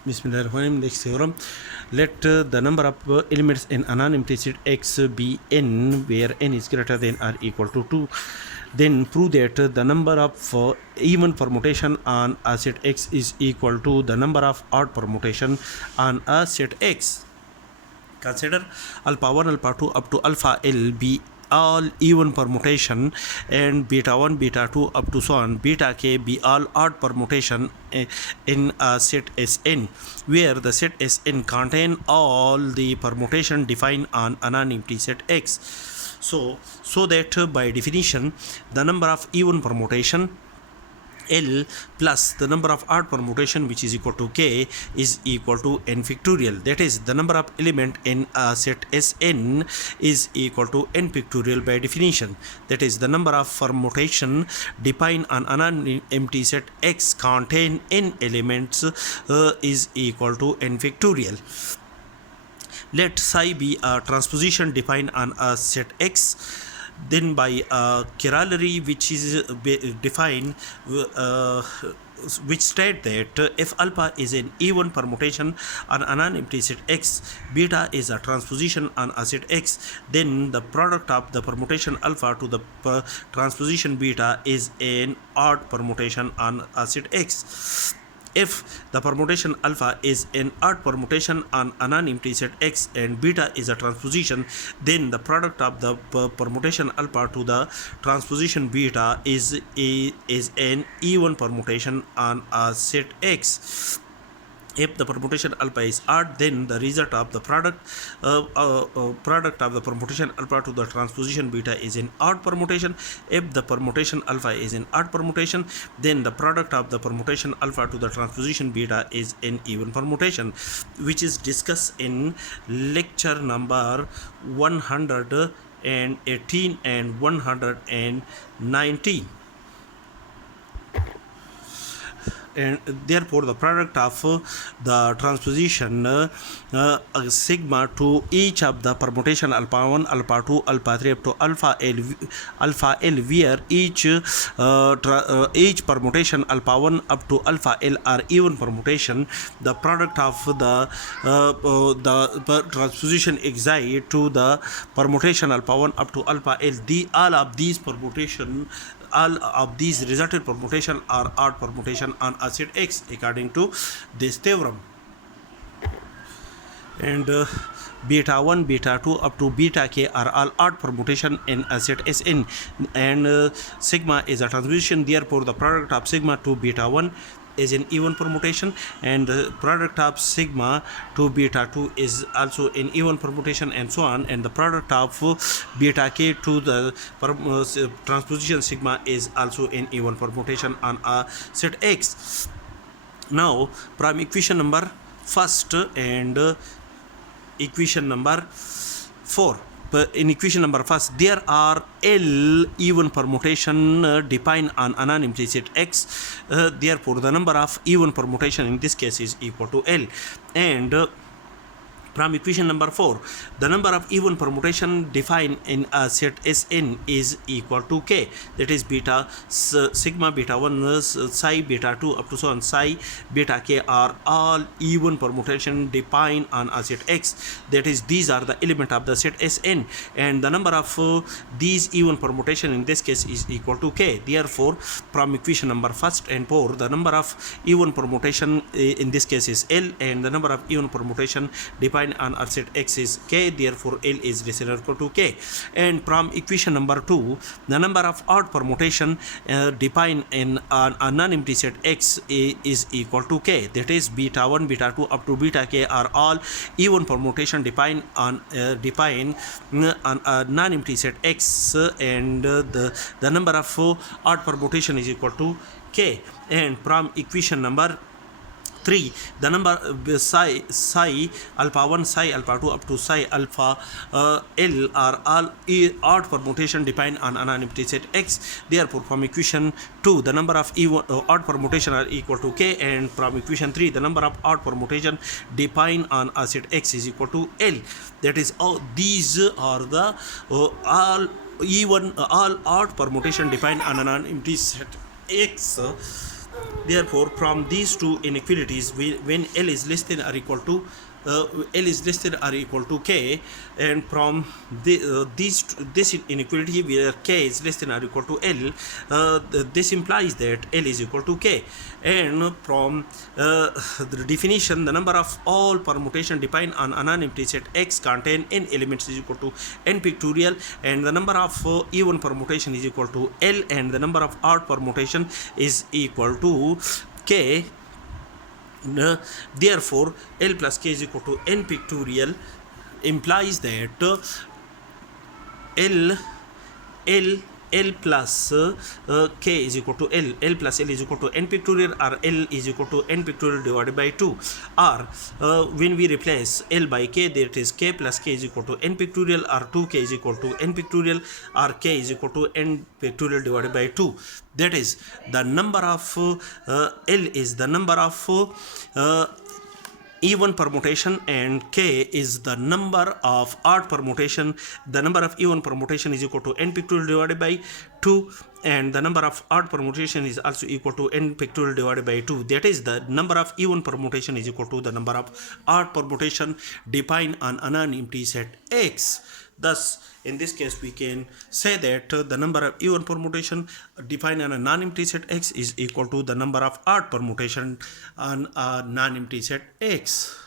Bismillahirrahmanirrahim. Next theorem. Let the number of elements in a non-empty set X be n, where n is greater than or equal to 2. Then prove that the number of even permutation on a set X is equal to the number of odd permutation on a set X. Consider alpha 1, alpha 2 up to alpha L be all even permutation, and beta 1, beta 2 up to so on beta k be all odd permutation in a set Sn, where the set Sn contain all the permutation defined on a non-empty set X. So that by definition the number of even permutation L plus the number of odd permutation, which is equal to k, is equal to n factorial. That is, the number of element in a set Sn is equal to n factorial by definition. That is, the number of permutation defined on an empty set X contain n elements is equal to n factorial. Let psi be a transposition defined on a set X. Then by a corollary which is defined, which state that if alpha is an even permutation on a non-empty set X, beta is a transposition on a set X, then the product of the permutation alpha to the transposition beta is an odd permutation on a set X. If the permutation alpha is an odd permutation on a non-empty set X and beta is a transposition, then the product of the permutation alpha to the transposition beta is an even permutation on a set X. If the permutation alpha is odd, then the result of the product of the permutation alpha to the transposition beta is an odd permutation. If the permutation alpha is an odd permutation, then the product of the permutation alpha to the transposition beta is an even permutation, which is discussed in lecture number 118 and 119. And therefore the product of the transposition sigma to each of the permutation alpha 1, alpha 2, alpha 3 up to alpha L, where each permutation alpha 1 up to alpha L are even permutation, the product of the transposition xi to the permutation alpha 1 up to alpha L, all of these resulted permutation are odd permutation on a set X according to this theorem. And beta 1, beta 2 up to beta k are all odd permutation in a set Sn, and sigma is a transposition. Therefore the product of sigma to beta 1 is an even permutation, and the product of sigma to beta 2 is also an even permutation, and so on, and the product of beta k to the transposition sigma is also an even permutation on a set X. Now from equation number first and equation number 4. In equation number first, there are L even permutation defined on a non-empty set X. Therefore the number of even permutation in this case is equal to L. And from equation number 4, the number of even permutation defined in a set Sn is equal to k. That is, beta sigma beta 1 psi beta 2 up to so on psi beta k are all even permutation defined on a set X. That is, these are the element of the set Sn, and the number of these even permutation in this case is equal to k. Therefore from equation number first and 4, the number of even permutation in this case is L, and the number of even permutation defined on our set X is k. Therefore L is less than or equal to k. And from equation number 2, the number of odd permutation defined in a non-empty set X is equal to k. That is, beta 1, beta 2 up to beta k are all even permutation defined on a non-empty set X, and the number of odd permutation is equal to k. And from equation number 3, the number psi alpha 1, psi alpha 2 up to psi alpha L are all odd permutation defined on an non-empty set X. Therefore from equation 2, the number of odd permutation are equal to k, and from equation 3, the number of odd permutation defined on a set X is equal to L. That is, these are the all odd permutation defined on a non-empty set X. Therefore, from these two inequalities, when L is less than or equal to L is less than or equal to K, and from this inequality where K is less than or equal to L, this implies that L is equal to K. And from the definition, the number of all permutation defined on a non-empty set X contain n elements is equal to n pictorial, and the number of even permutation is equal to L, and the number of odd permutation is equal to K. Therefore, L plus K is equal to n pictorial implies that L L L plus K is equal to L plus L is equal to n pictorial, or L is equal to n pictorial divided by 2, or when we replace L by K, that is K plus K is equal to n pictorial, or 2K is equal to n pictorial, or K is equal to n pictorial divided by 2. That is the number of L is the number of even permutation, and K is the number of odd permutation. The number of even permutation is equal to n pictorial divided by 2, and the number of odd permutation is also equal to n pictorial divided by 2. That is, the number of even permutation is equal to the number of odd permutation defined on a non-empty set X. Thus, in this case, we can say that the number of even permutation defined on a non-empty set X is equal to the number of odd permutation on a non-empty set X.